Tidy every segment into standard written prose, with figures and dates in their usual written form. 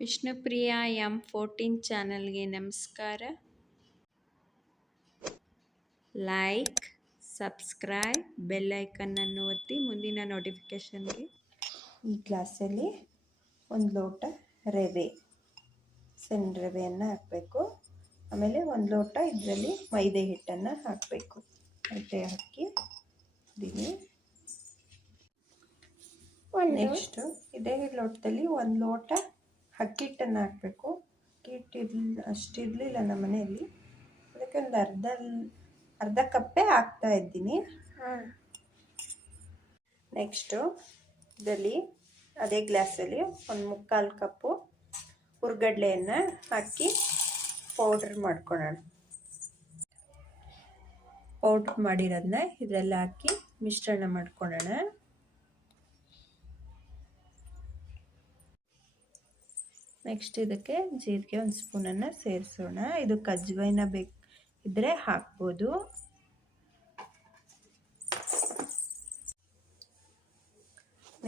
Vishnupriya M14 ಚಾನಲ್ಗೆ ನಮಸ್ಕಾರ. Like, subscribe, bell ಐಕನ್ನನ್ನು ಒತ್ತಿ ಮುಂದಿನ ನೋಟಿಫಿಕೇಷನ್ಗೆ. ಈ ಗ್ಲಾಸಲ್ಲಿ ಒಂದು ಲೋಟ ರವೆ, ಸಣ್ಣ ರವೆಯನ್ನು ಹಾಕಬೇಕು. ಆಮೇಲೆ ಒಂದು ಲೋಟ ಇದರಲ್ಲಿ ಮೈದೆ ಹಿಟ್ಟನ್ನು ಹಾಕಬೇಕು. ಮೈದೆ ಹಾಕಿ ಇದೀನಿ. ನೆಕ್ಸ್ಟು ಇದೇ ಲೋಟದಲ್ಲಿ ಒಂದು ಲೋಟ ಅಕ್ಕಿ ಹಿಟ್ಟನ್ನು ಹಾಕಬೇಕು. ಅಕ್ಕಿ ಹಿಟ್ಟು ಅಷ್ಟಿರಲಿಲ್ಲ ನಮ್ಮ ಮನೆಯಲ್ಲಿ, ಅದಕ್ಕೆ ಒಂದು ಅರ್ಧ ಕಪ್ಪೇ ಹಾಕ್ತಾ ಇದ್ದೀನಿ. ನೆಕ್ಸ್ಟು ಇದರಲ್ಲಿ ಅದೇ ಗ್ಲಾಸಲ್ಲಿ ಒಂದು 3/4 ಕಪ್ಪು ಹುರ್ಗಡ್ಲೆಯನ್ನು ಹಾಕಿ ಪೌಡ್ರ್ ಮಾಡ್ಕೊಳ್ಳೋಣ. ಪೌಡ್ರ್ ಮಾಡಿರೋದನ್ನ ಇದರಲ್ಲಿ ಹಾಕಿ ಮಿಶ್ರಣ ಮಾಡ್ಕೊಳ್ಳೋಣ. ನೆಕ್ಸ್ಟ್ ಇದಕ್ಕೆ ಜೀರಿಗೆ ಒಂದು ಸ್ಪೂನನ್ನು ಸೇರಿಸೋಣ. ಇದು ಅಜ್ವೈನ ಇದ್ದರೆ ಹಾಕ್ಬೋದು.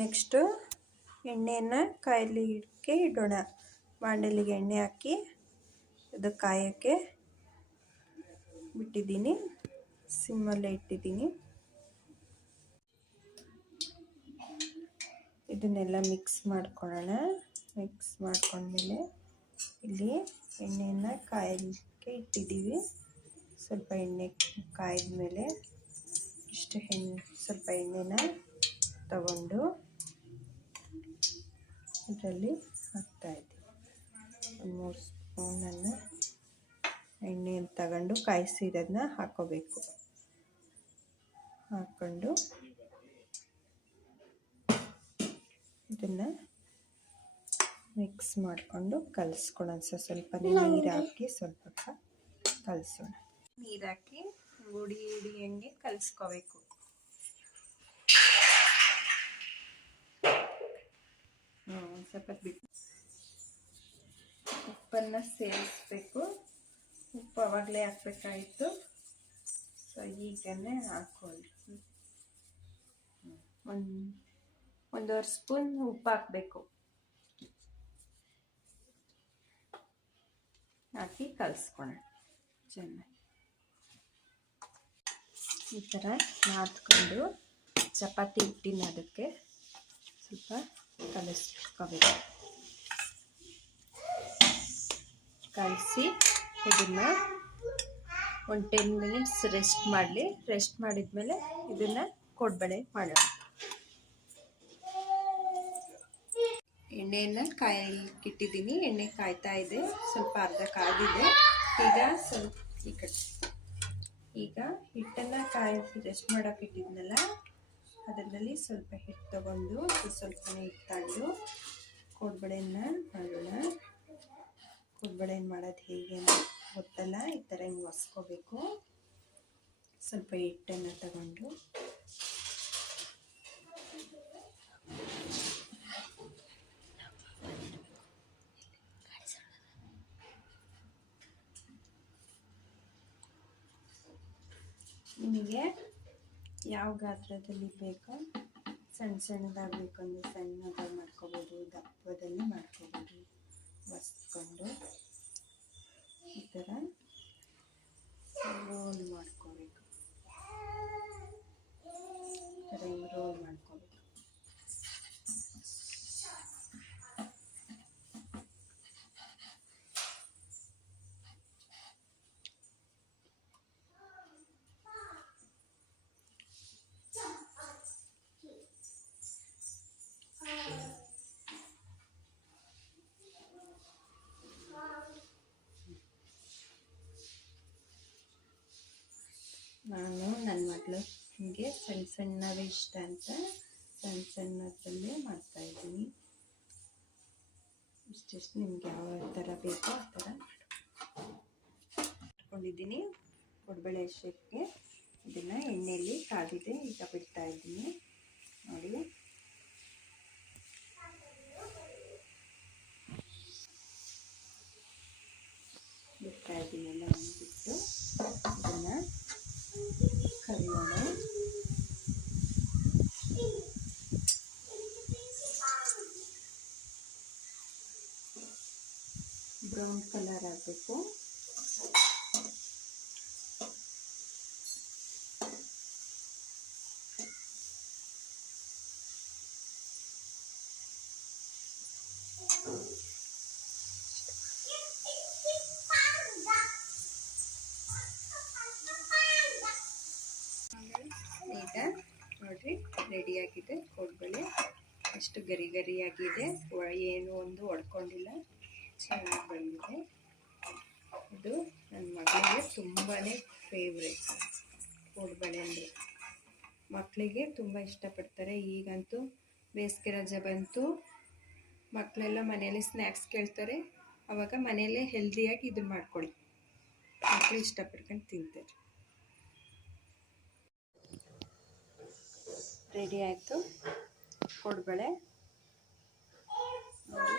ನೆಕ್ಸ್ಟು ಎಣ್ಣೆಯನ್ನು ಕಾಯಲಿಕ್ಕೆ ಇಡೋಣ. ಬಾಣಲಿಗೆ ಎಣ್ಣೆ ಹಾಕಿ ಇದು ಕಾಯೋಕ್ಕೆ ಬಿಟ್ಟಿದ್ದೀನಿ. ಸಿಮ್ಮಲ್ಲೇ ಇಟ್ಟಿದ್ದೀನಿ. ಇದನ್ನೆಲ್ಲ ಮಿಕ್ಸ್ ಮಾಡ್ಕೊಳ್ಳೋಣ. ಮಿಕ್ಸ್ ಮಾಡ್ಕೊಂಡ್ಮೇಲೆ ಇಲ್ಲಿ ಎಣ್ಣೆಯನ್ನು ಕಾಯಲಿಕ್ಕೆ ಇಟ್ಟಿದ್ದೀವಿ. ಸ್ವಲ್ಪ ಎಣ್ಣೆ ಕಾಯ್ದ ಮೇಲೆ ಸ್ವಲ್ಪ ಎಣ್ಣೆನ ತಗೊಂಡು ಇದರಲ್ಲಿ ಹಾಕ್ತಾಯಿದ್ದೀವಿ. ಒಂದು 3 ಸ್ಪೂನನ್ನು ಎಣ್ಣೆಯನ್ನು ತಗೊಂಡು ಕಾಯಿಸಿರೋದನ್ನ ಹಾಕ್ಕೋಬೇಕು. ಹಾಕ್ಕೊಂಡು ಇದನ್ನು ಮಿಕ್ಸ್ ಮಾಡಿಕೊಂಡು ಕಲಿಸ್ಕೊಳ್ಳೋಣ. ಸ್ವಲ್ಪ ನೀರು ಹಾಕಿ ಸ್ವಲ್ಪ ಕಲಿಸೋಣ. ನೀರು ಹಾಕಿ ಗುಡಿ ಹಿಡಿಯಂಗೆ ಕಲಿಸ್ಕೋಬೇಕು. ಒಂದು ಸ್ವಲ್ಪ ಬಿಟ್ಟು ಉಪ್ಪನ್ನು ಸೇರಿಸ್ಬೇಕು. ಉಪ್ಪು ಅವಾಗಲೇ ಹಾಕಬೇಕಾಯಿತು. ಸೊ ಈಗನೇ ಹಾಕ್ಕೊಳ್ಳಿ. 1.5 ಸ್ಪೂನ್ ಉಪ್ಪು ಹಾಕಬೇಕು. ಹಾಕಿ ಕಲಿಸ್ಕೊಳ್ಳೋಣ ಚೆನ್ನಾಗಿ. ಈ ಥರ ನಾದ್ಕೊಂಡು ಚಪಾತಿ ಹಿಟ್ಟಿನ ಅದಕ್ಕೆ ಸ್ವಲ್ಪ ಕಲಿಸ್ಕೋಬೇಕು. ಕಲಸಿ ಇದನ್ನು ಒಂದು 10 ಮಿನಿಟ್ಸ್ ರೆಸ್ಟ್ ಮಾಡಲಿ. ರೆಸ್ಟ್ ಮಾಡಿದ್ಮೇಲೆ ಇದನ್ನು ಕೋಡ್ಬಳೆ ಮಾಡೋಣ. ಎಣ್ಣೆಯನ್ನು ಕಾಯಕ್ಕಿಟ್ಟಿದ್ದೀನಿ. ಎಣ್ಣೆ ಕಾಯ್ತಾ ಇದೆ. ಸ್ವಲ್ಪ ಅರ್ಧ ಕಾದಿದೆ. ಈಗ ಹಿಟ್ಟನ್ನು ಕಾಯಿಸಿ ರೆಸ್ಟ್ ಮಾಡೋಕೆ ಇಟ್ಟಿದ್ನಲ್ಲ, ಅದರಲ್ಲಿ ಸ್ವಲ್ಪ ಹಿಟ್ಟು ತಗೊಂಡು ಸ್ವಲ್ಪನೇ ಹಿಟ್ಟು ತಗೊಂಡು ಕೋಡ್ಬಳೆಯನ್ನು ಮಾಡೋಣ. ಕೋಡ್ಬಳೆಯನ್ನು ಮಾಡೋದು ಹೇಗೆ ಅಂತ ಗೊತ್ತಲ್ಲ, ಈ ಥರ ಹಿಂಗೆ ಒರೆಸ್ಕೋಬೇಕು. ಸ್ವಲ್ಪ ಹಿಟ್ಟನ್ನು ತಗೊಂಡು ನಿಮಗೆ ಯಾವ ಗಾತ್ರದಲ್ಲಿ ಬೇಕೋ, ಸಣ್ಣದಾಗಬೇಕು ಅಂದರೆ ಸಣ್ಣದಾಗಿ ಮಾಡ್ಕೋಬೋದು, ದಪ್ಪದಲ್ಲಿ ಮಾಡ್ಕೋಬೋದು. ಒರೆಸ್ಕೊಂಡು ಈ ಥರ ರೋಲ್ ಮಾಡ್ಕೋಬೇಕು. ಈ ಥರ ಹಿಂಗೆ ರೋಲ್ ಮಾಡ್ಕೋಬೇಕು. ನಾನು ನನ್ನ ಮಗಳು ಹೀಗೆ ಸಣ್ಣವೇ ಇಷ್ಟ ಅಂತ ಸಣ್ಣದರಲ್ಲೇ ಮಾಡ್ತಾಯಿದ್ದೀನಿ. ಇಷ್ಟಿಷ್ಟು ನಿಮ್ಗೆ ಯಾವ ಥರ ಬೇಕೋ ಆ ಥರ ಮಾಡ್ಕೊಂಡಿದ್ದೀನಿ. ಕೋಡ್ಬಳೆ ಶೇಪ್ಗೆ ಇದನ್ನು ಎಣ್ಣೆಯಲ್ಲಿ ಕಾದಿದೆ. ಈಗ ಬಿಡ್ತಾ ಇದ್ದೀನಿ ನೋಡಿ. ಬಿಡ್ತಾ ಇದ್ದೀನಿ. ಎಲ್ಲ ಬಿಟ್ಟು ಇದನ್ನು ಕರಿಯೋಣ. ಬ್ರೌನ್ ಕಲರ್ ಆಗಬೇಕು. ಈಗ ನೋಡ್ರಿ ರೆಡಿಯಾಗಿದೆ ಕೋಡ್ಬಳೆ. ಎಷ್ಟು ಗರಿ ಗರಿಯಾಗಿದೆ, ಏನು ಒಂದು ಒಡ್ಕೊಂಡಿಲ್ಲ, ಚೆನ್ನಾಗಿ ಬಂದಿದೆ. ಇದು ನನ್ನ ಮಗಳಿಗೆ ತುಂಬಾ ಫೇವ್ರೇಟ್ ಕೋಡ್ಬಳೆ ಅಂದರೆ. ಮಕ್ಕಳಿಗೆ ತುಂಬ ಇಷ್ಟಪಡ್ತಾರೆ. ಈಗಂತೂ ಬೇಸಿಗೆ ರಜೆ ಬಂತು, ಮಕ್ಕಳೆಲ್ಲ ಮನೆಯಲ್ಲೇ ಸ್ನ್ಯಾಕ್ಸ್ ಕೇಳ್ತಾರೆ. ಆವಾಗ ಮನೆಯಲ್ಲೇ ಹೆಲ್ದಿಯಾಗಿ ಇದು ಮಾಡ್ಕೊಳ್ಳಿ, ಮಕ್ಕಳು ಇಷ್ಟಪಡ್ಕೊಂಡು ತಿಂತಾರೆ. ರೆಡಿ ಆಯಿತು ಕೋಡ್ಬಳೆ ನೋಡಿ.